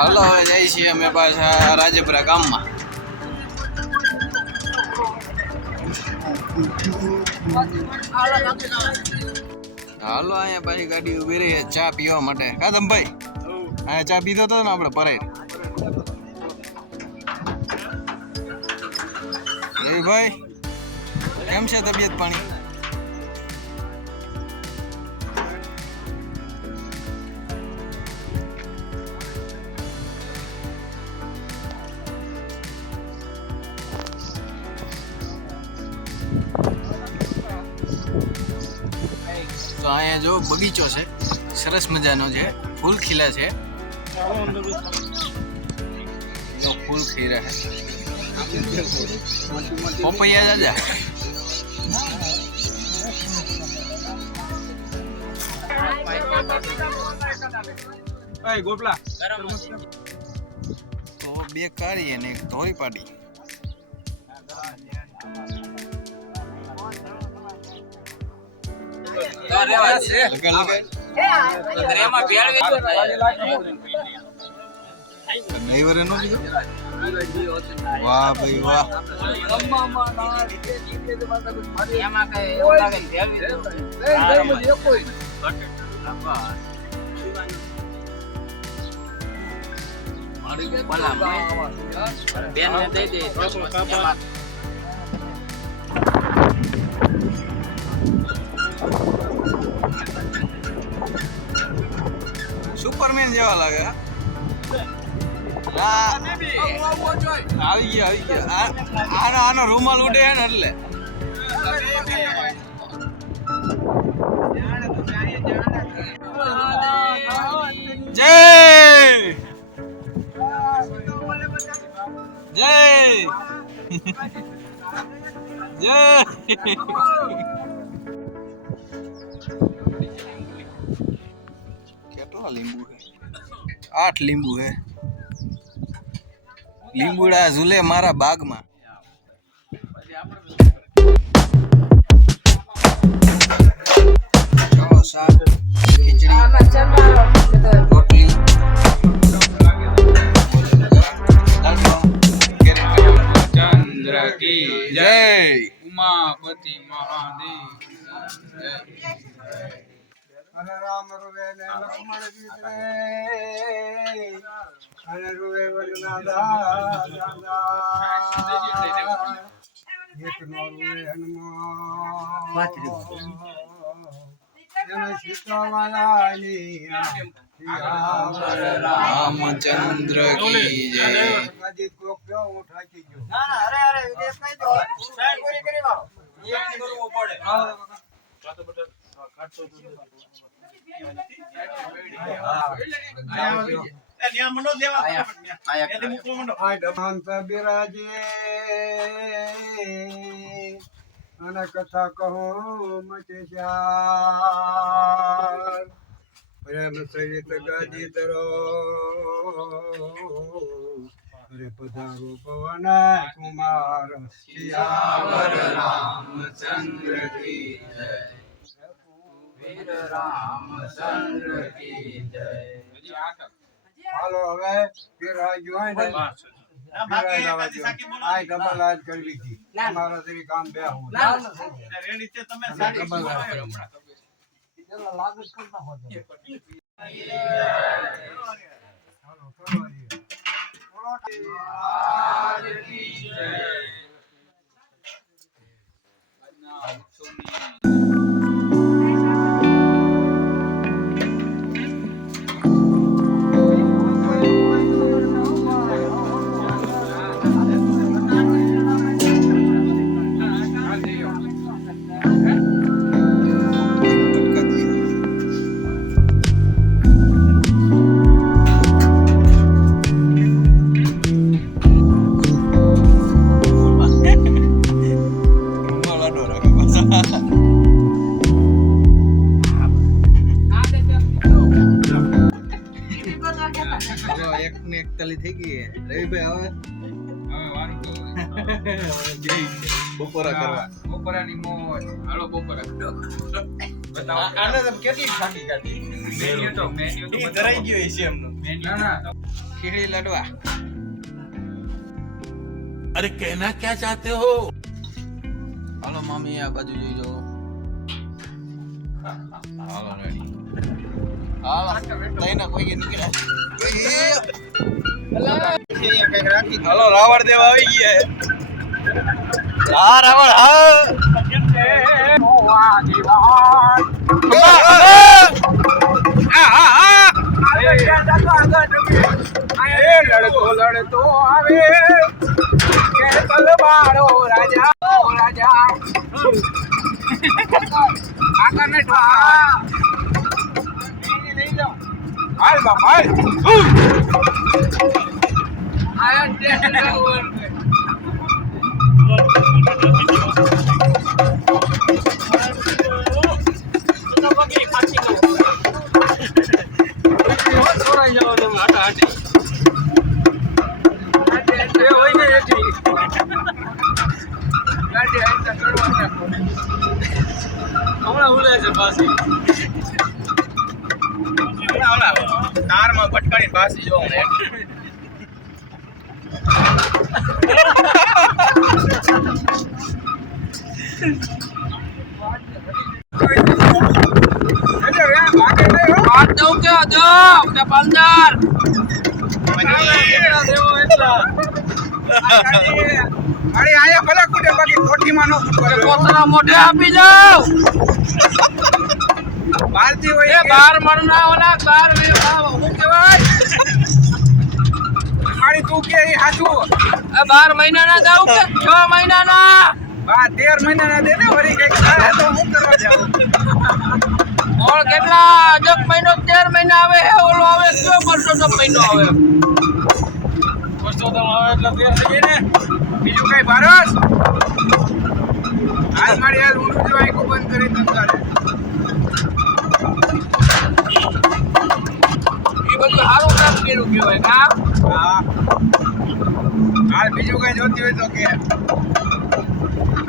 હાલો હવે જઈએ છીએ અમે પાછા રાજપુરા ગામમાં. હાલો અહીંયા પાછી ગાડી ઉભી રહી છે ચા પીવા માટે. કાદમભાઈ અહીંયા ચા પીધો હતો ને આપણે પરાય રવિભાઈ, કેમ છે તબિયત પાણી? તો અહીંયા જો બગીચો છે, સરસ મજાનો છે, ફૂલ ખીલા છે, ફૂલ ખીરા છે, પપૈયા દાદા ગોપલા તો બે કાઢી અને એક ધોઈ પાડી. વાહ ભાઈ વાહ. સુપરમેન જેવા લાગે. આવી ગયો. આનો રૂમાલ ઉડે ને એટલે જય જય જય. કેટલા લીંબુ છે? 8 લીંબુ છે. લીંબુડા ઝૂલે મારા બાગમાં. શાક, ખીચડી, રોટલી, ચંદ્ર કી જય. ઉમાપતિ મહાદેવ અને રામ રૂવે ને લક્ષ્મણ જીતે અને રૂવે વરના દાદા એક નો રૂવે હનુમાન એને સીતામાલાની રામચંદ્ર કી જય. નજીક કોક ગયો હું થાકી ગયો. વિદેશ નહીં તો સાઈડ કરી કરી વાળો એક કરવો પડે. બિરાજે અને કથા કહો મચે ચાર પ્રેમ સહિત ગાજી ધરો રે પધારો પવન કુમાર સિયાવર રામચંદ્ર કી જય. વીર રામચંદ્ર કી જય. હાલો હવે બિરાજો હોય ને આ ડબલ આજ કરી લીધી. તમારા તરી કામ બે હું રેડી છે તમે ડબલ આજ હાલો કરો એકતાલી થઈ ગઈ. રવિભાઈ હવે બપોરા કરવા. બપોરાની મોજ. હાલો બપોરા બતાવો. આને કેટલી ખાકી કાઢી. મેન્યુ તો ધરાઈ ગયો છે એમનો. ના ખીચડી લાડવા. अरे कहना क्या चाहते हो હાલો મામી આ બાજુ જોઈ જાઓ. હાલો રેડી. હાલો લઈને કોઈ કે નીકળ્યા. હાલો રાવણ દેવા આવી ગયા. હા રાવણ હા. લડતો લડતો આવે કે તલવારો રાજા રાજા આકાને ઠોકા લઈ જાઓ હાલ બાપ હાલ આયા ટેન્શન લાવવાનું તારમાં ભટકાડી પાછી જો અરે આયા ભલે કુટે બાકી કોઠીમાં નો પોતાના મોઢે આપી જાવ ભારતી હોય એ બાર મરના ઓલા બાર હું કહેવાય મારી તું કે એ હાચું આ 12 મહિનાના જાવ કે 6 મહિનાના 13 મહિનાના દે ને વરી કઈક થાય તો હું કરવા જાઉં ઓળ કેટલા 10 મહિનો 13 મહિના આવે હે ઓલો આવે કયો પરસોત્તમ મહિનો આવે પરસોત્તમ આવે એટલે 13 થઈ ને બીજું કઈ ભારસ હાલ મારી હાલ ઊંડું જો આંખો બંધ કરી તંતારે એ બધું સારું કામ કર્યું કહેવાય કા હા હાલ બીજું કઈ જોતી હોય તો કે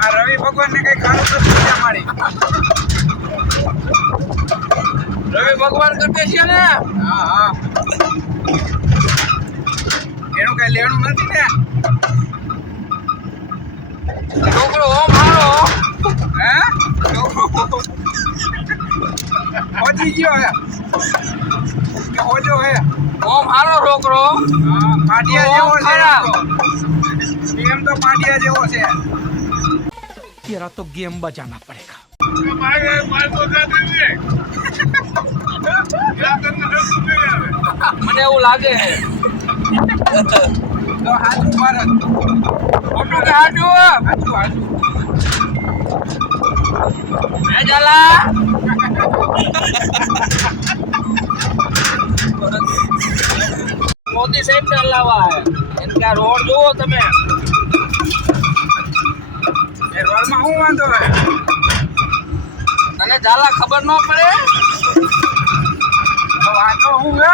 આ રવિ ભગવાન ને કઈ ખારું તો પૂજા મારી રવિ ભગવાન કરતે છે ને હા હા એનું કઈ લેણું નથી ને છોકરો ઓમ હારો હે પહોંચી ગયો હે કે હોજો હે ઓમ હારો છોકરો હા પાટિયા જેવો છે ખરા. એમ તો પાટિયા જેવો છે तेरा तो गेम बजाना पड़ेगा મને એવું લાગે છે તો હાચું ભારત ખોટું કે હાચું હાચું હાચું હે જાલા મોદી સાહેબ ને હલાવા હે એને કે આ રોડ જોવો તમે એ રોડમાં હું વાંધો હે તને જાલા ખબર ન પડે તો વાંધો હું હે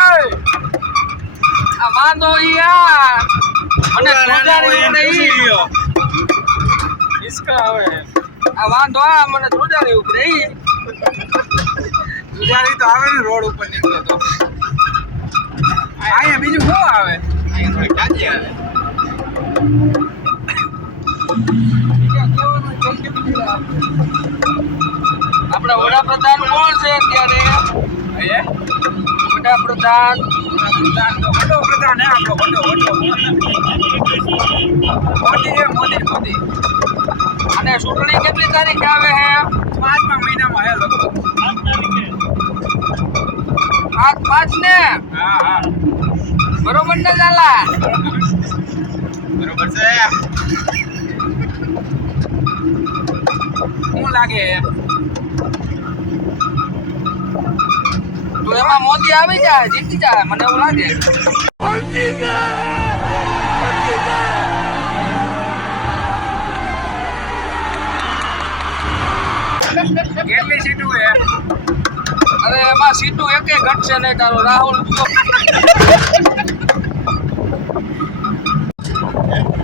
આ વાંધો યાર મને સુધારી નહીં ઇસકા આવે આ વાંધો આ મને સુધારી ઉપડે ઈ ગુજરાતી તો આવે ને રોડ ઉપર નીકળો તો અહીંયા બીજું શું આવે અહીંયા થોડી જાજી આવે આપણા વડાપ્રધાન કોણ છે અત્યારે વડાપ્રધાન વડાપ્રધાન હે આપણો વડો મોદી હે મોદી અને ચૂંટણી કેટલી તારીખે આવે હે 5મા મહિનામાં હે લગભગ 5 ને હા હા બરોબર ને જાલા બરોબર છે શું લાગે તો એમાં મોદી આવી જાય જીતી જાય મને એવું લાગે કેટલી સીટું હે અરે એમાં સીટું એકે ઘટશે નહીં તારો રાહુલ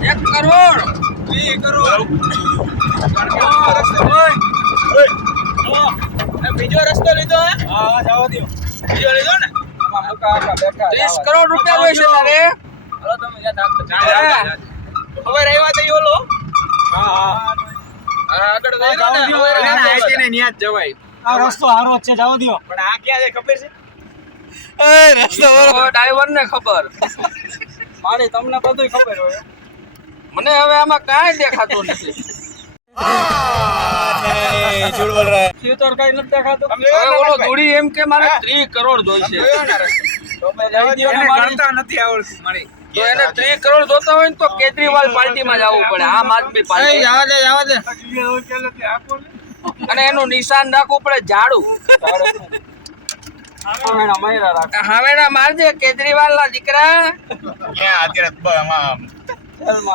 1 કરોડ 2 કરોડ બીજો રસ્તો લીધો હે હા જવા દો બીજો લીધો ને 30 કરોડ રૂપિયા હોય છે તારે. હવે રહેવા દઈ ઓલો આગળ જઈ રહ્યો ને આઈટી ને ન્યા જ જવાય. આ રસ્તો હારો જ છે, જાવ દ્યો. પણ આ ક્યાં છે ખબર છે? રસ્તો ડ્રાઈવર ને ખબર. મારે તમને બધું ખબર હોય. મને હવે આમાં કાંઈ દેખાતું નથી. ફ્યુચર કઈ નથી દેખાતું. હવે ઓલો ધૂળી એમ કે મારે 30 કરોડ જોઈશે. એને ગણતા નથી આવડતું મારી. તો એને 30 કરોડ જોતા હોય ને તો કેજરીવાલ પાર્ટીમાં જવું પડે, આમ આદમી પાર્ટી. અને એનું નિશાન રાખવું પડે ઝાડુ. હાવેડા મારજે કેજરીવાલ ના દીકરા.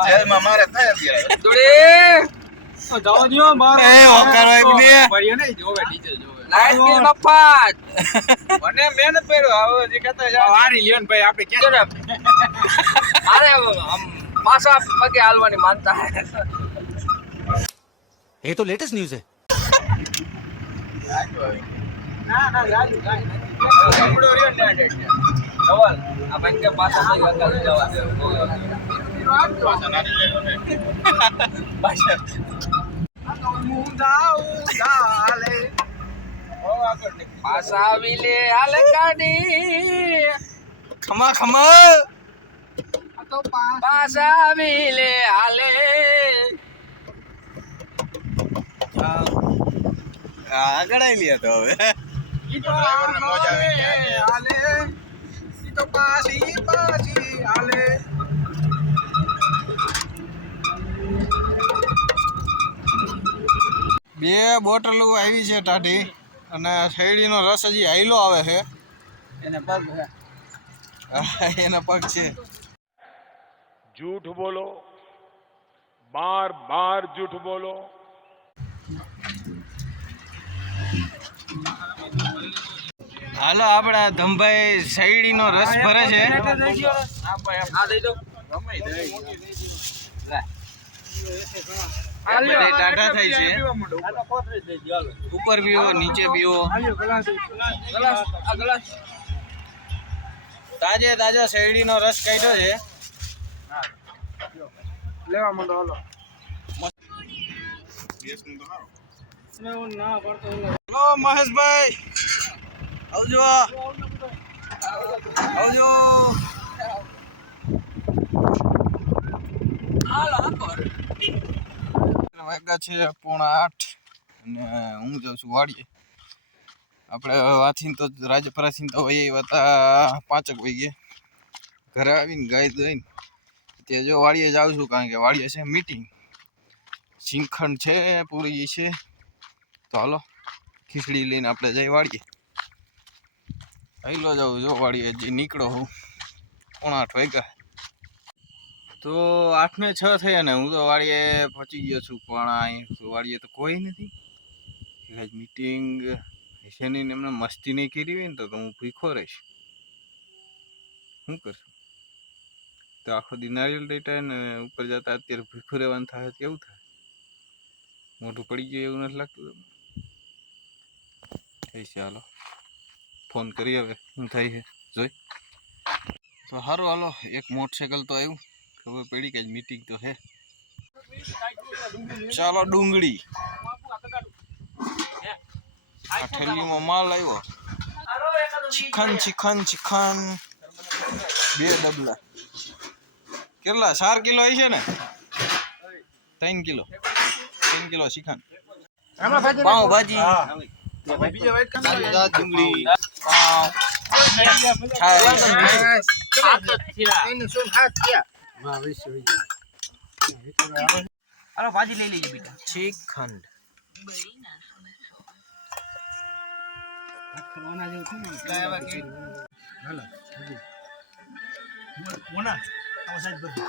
જેલમાં મારે થાય અત્યારે ધૂળી જાવ દ્યો બાર. ભર્યો નહીં, જોવે ડીઝલ જોવે. લાઈટ બિલ મફત. મને મહેનત કર્યો હવે જે કહેતા જાવ વારી લ્યો ને ભાઈ આપણે જો ક્યાં ને, મારે આમ પાછા પગે હાલવાની માનતા હે. ये तो लेटेस्ट न्यूज है. ના રાજુ કાઈ નથી. કપડો રહ્યો ને આ ધવલ, આ ભાઈ કે પાછા પગે હકાલી જવા દે. પાછા. પાછા આવી લે હાલ ગાડી. ખમા ખમા પાછા આવી લે હાલે. આગળ આવી લે તો હવે ઈ તો મોજા હાલે ઈ તો પાછી હાલે. બે બોટલો આવી છે ટાઢી અને શેરડીનો રસ હજી હાઈલો આવે છે. એને પગ હે. એના પગ છે. झूठ बोलो, बार बार झूठ बोलो. હાલો આપણા ધમભાઈ શેરડીનો રસ ભરે છે. આ દઈ દો. આ બધા ટાઢા થાય છે. ઉપર પીવો, નીચે પીવો. ગ્લાસ, આ ગ્લાસ. તાજે તાજો શેરડીનો રસ કાઢ્યો છે. લેવા માંડો હાલો. હેલો મહેશભાઈ, આવજો આવજો. વાગ્યા છે 7:30 અને હું જાઉં છું વાડીએ. આપણે વાથી તો રાજપરાથી તો એ હતા 5 વાગે. ઘરે આવીને ગાય દઈને ત્યાં જો વાડીએ જાઉં છું, કારણ કે વાડીએ છે મીટિંગ. શિંખંડ છે, પૂરી છે, તો હાલો ખીચડી લઈને આપણે જઈ વાડીએ. હાલો જાઉં જો વાડીએ, જે નીકળો હું 7:30 વાગ્યા. તો 8:06 થયા ને હું તો વાડીએ પહોંચી ગયો છું. પણ અહીં વાડીએ તો કોઈ નથી. આજ મીટિંગ છે નહીં, એમને મસ્તી નહીં કરી હોય ને તો હું ભૂખો રહીશ. શું કરશું? તો આખો દી નારિયેલ ડેટા ને ઉપર જતા અત્યારે ભૂખું રહેવાનું થાય કેવું થાય? મોઢું પડી ગયું એવું નથી લાગતું તમને? થઈ છે, હાલો ફોન કરી હવે શું થાય છે જોઈ. તો સારું હાલો, એક મોટરસાઇકલ તો આવ્યું, ખબર પડી કે મીટિંગ તો છે. ચાલો ડુંગળી, આ ઠેલીમાં માલ આવ્યો. ચિકન 2 ડબલા. કેટલા 4 કિલો આવી છે ને? 3 કિલો ચિકન. પાઉં ભાજી, ડુંગળી, પાઉં, છાશ. હાલો ભાજી લઈ લેજો બેટા. શ્રીખંડ. મોના આ સાઈડ બધું.